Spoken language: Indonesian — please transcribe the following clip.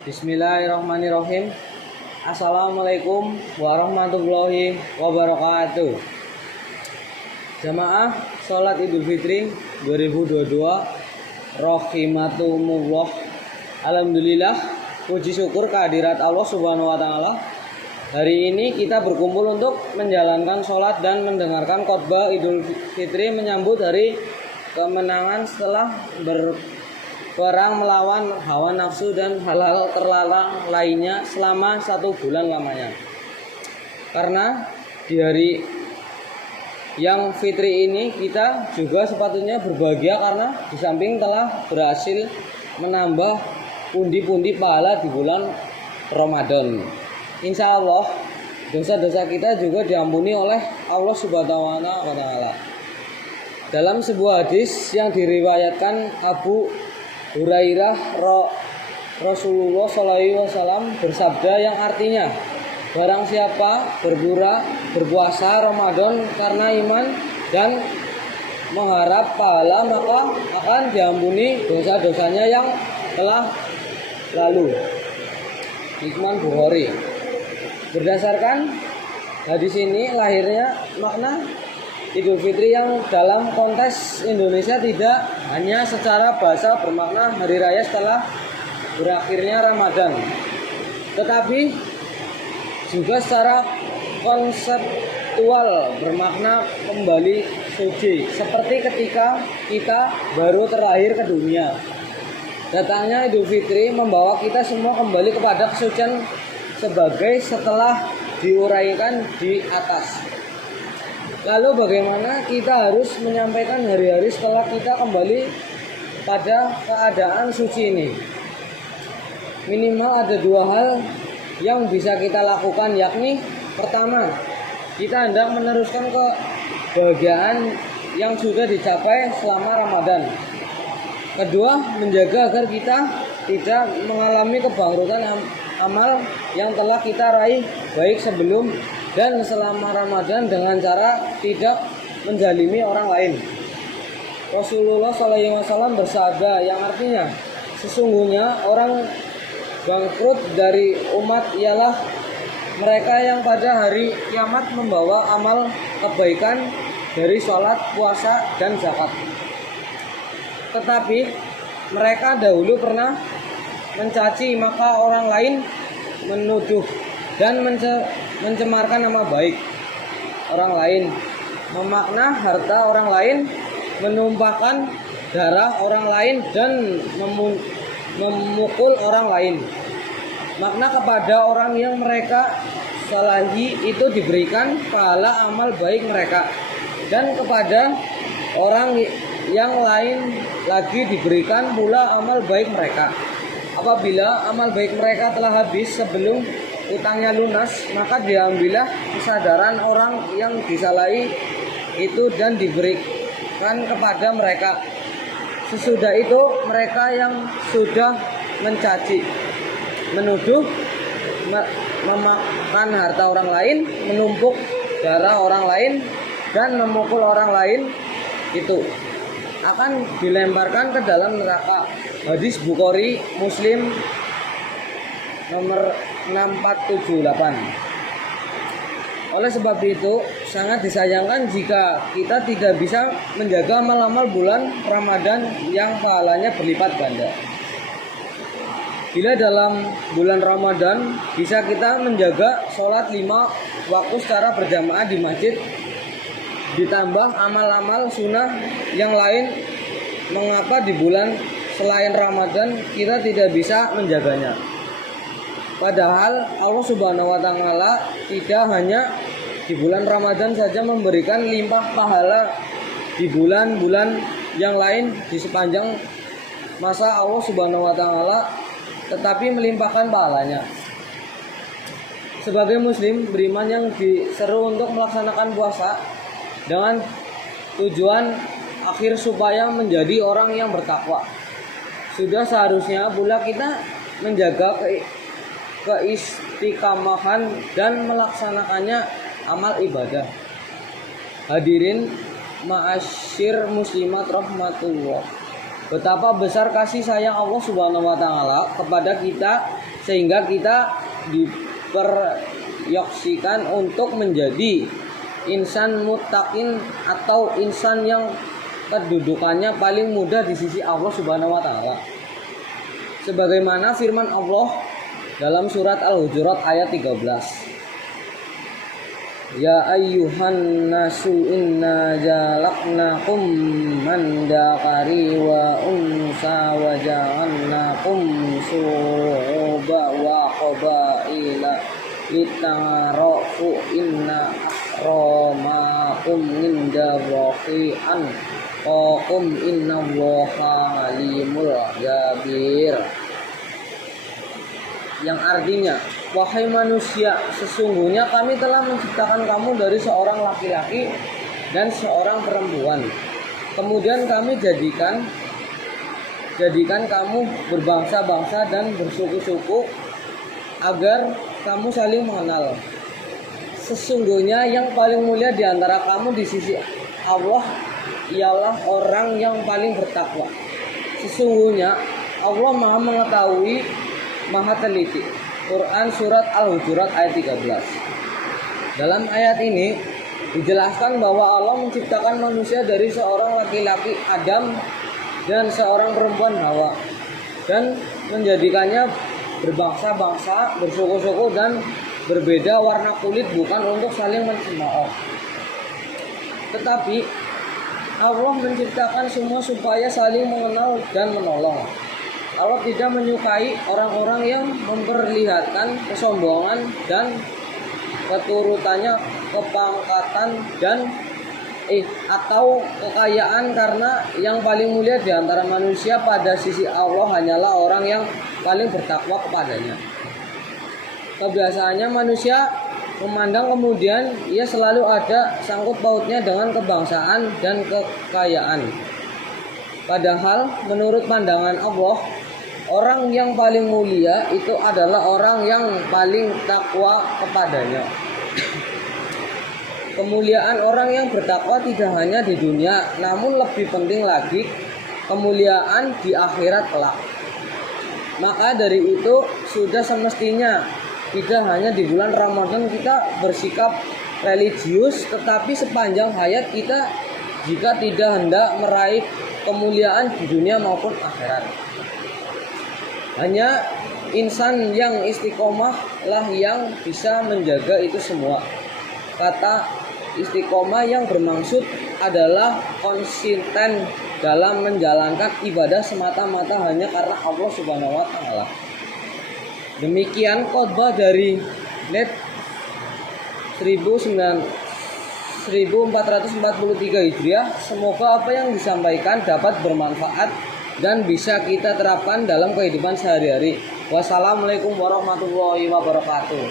Bismillahirrahmanirrahim. Assalamualaikum warahmatullahi wabarakatuh. Jamaah sholat Idul Fitri 2022 rahimatumullah. Alhamdulillah, puji syukur kehadirat Allah Subhanahu wa taala. Hari ini kita berkumpul untuk menjalankan sholat dan mendengarkan khotbah Idul Fitri menyambut hari kemenangan setelah perang melawan hawa nafsu dan hal-hal terlarang lainnya selama 1 bulan lamanya. Karena di hari yang fitri ini kita juga sepatutnya berbahagia karena di samping telah berhasil menambah pundi-pundi pahala di bulan Ramadan. Insya Allah dosa-dosa kita juga diampuni oleh Allah Subhanahu wa taala. Dalam sebuah hadis yang diriwayatkan Abu Hurairah, Rasulullah SAW bersabda yang artinya, barang siapa berpuasa Ramadan karena iman dan mengharap pahala, maka akan diampuni dosa-dosanya yang telah lalu. Imam Bukhari. Berdasarkan hadis ini lahirnya makna Idul Fitri yang dalam konteks Indonesia tidak hanya secara bahasa bermakna hari raya setelah berakhirnya Ramadan, tetapi juga secara konseptual bermakna kembali suci, seperti ketika kita baru terlahir ke dunia. Datangnya Idul Fitri membawa kita semua kembali kepada kesucian sebagai setelah diuraikan di atas. Lalu bagaimana kita harus menyampaikan hari-hari setelah kita kembali pada keadaan suci ini? Minimal ada 2 hal yang bisa kita lakukan, yakni pertama, kita hendak meneruskan kebahagiaan yang sudah dicapai selama Ramadan. Kedua, menjaga agar kita tidak mengalami kebangkrutan amal yang telah kita raih baik sebelum dan selama Ramadan dengan cara tidak menzalimi orang lain. Rasulullah SAW bersabda yang artinya, sesungguhnya orang bangkrut dari umat ialah mereka yang pada hari kiamat membawa amal kebaikan dari sholat, puasa, dan zakat. Tetapi mereka dahulu pernah mencaci maka orang lain, menuduh dan mencemarkan nama baik orang lain, memakna harta orang lain, menumpahkan darah orang lain, dan memukul orang lain. Makna kepada orang yang mereka salahi itu diberikan pahala amal baik mereka, dan kepada orang yang lain lagi diberikan pula amal baik mereka. Apabila amal baik mereka telah habis sebelum utangnya lunas, maka diambillah kesadaran orang yang disalahi itu dan diberikan kepada mereka. Sesudah itu mereka yang sudah mencaci, menuduh, memakan harta orang lain, menumpuk darah orang lain, dan memukul orang lain itu akan dilemparkan ke dalam neraka. Hadis Bukhari, Muslim nomor 6478. Oleh sebab itu sangat disayangkan jika kita tidak bisa menjaga amal-amal bulan Ramadan yang pahalanya berlipat ganda. Bila dalam bulan Ramadan bisa kita menjaga sholat 5 waktu secara berjamaah di masjid, ditambah amal-amal sunnah yang lain, mengapa di bulan selain Ramadan kita tidak bisa menjaganya? Padahal Allah Subhanahu wa taala tidak hanya di bulan Ramadan saja memberikan limpah pahala di bulan-bulan yang lain di sepanjang masa Allah Subhanahu wa taala, tetapi melimpahkan pahalanya. Sebagai muslim beriman yang diseru untuk melaksanakan puasa dengan tujuan akhir supaya menjadi orang yang bertakwa, sudah seharusnya pula kita menjaga keistiqamahan dan melaksanakannya amal ibadah. Hadirin ma'asyir muslimat rahmatullah. Betapa besar kasih sayang Allah Subhanahu wa taala kepada kita sehingga kita diperyoksikan untuk menjadi insan muttaqin atau insan yang kedudukannya paling mudah di sisi Allah Subhanahu wa taala. Sebagaimana firman Allah dalam surat Al-Hujurat ayat 13. Ya ayyuhan nasu inna jalaqnakum man dzakari wa unsa wa ja'alnakum syu'uba wa qabaila lita'arafu inna akramakum indallahi atqakum innallaha alimul khabir. Yang artinya, wahai manusia, sesungguhnya kami telah menciptakan kamu dari seorang laki-laki dan seorang perempuan. Kemudian kami jadikan kamu berbangsa-bangsa dan bersuku-suku agar kamu saling mengenal. Sesungguhnya yang paling mulia di antara kamu di sisi Allah ialah orang yang paling bertakwa. Sesungguhnya Allah Maha mengetahui, Maha teliti. Quran surat Al-Hujurat ayat 13. Dalam ayat ini dijelaskan bahwa Allah menciptakan manusia dari seorang laki-laki Adam dan seorang perempuan Hawa, dan menjadikannya berbangsa-bangsa, bersuku-suku dan berbeda warna kulit, bukan untuk saling mencemooh, tetapi Allah menciptakan semua supaya saling mengenal dan menolong. Allah tidak menyukai orang-orang yang memperlihatkan kesombongan dan keturutannya, kepangkatan dan atau kekayaan, karena yang paling mulia di antara manusia pada sisi Allah hanyalah orang yang paling bertakwa kepadanya. Kebiasaannya manusia memandang kemudian ia selalu ada sangkut pautnya dengan kebangsaan dan kekayaan. Padahal menurut pandangan Allah, orang yang paling mulia itu adalah orang yang paling takwa kepadanya. Kemuliaan orang yang bertakwa tidak hanya di dunia, namun lebih penting lagi kemuliaan di akhirat kelak. Maka dari itu sudah semestinya tidak hanya di bulan Ramadan kita bersikap religius, tetapi sepanjang hayat kita jika tidak hendak meraih kemuliaan di dunia maupun akhirat. Hanya insan yang istiqomah lah yang bisa menjaga itu semua. Kata istiqomah yang bermaksud adalah konsisten dalam menjalankan ibadah semata-mata hanya karena Allah Subhanahu wa taala. Demikian khotbah dari Net 1443 Hijriah. Semoga apa yang disampaikan dapat bermanfaat dan bisa kita terapkan dalam kehidupan sehari-hari. Wassalamualaikum warahmatullahi wabarakatuh.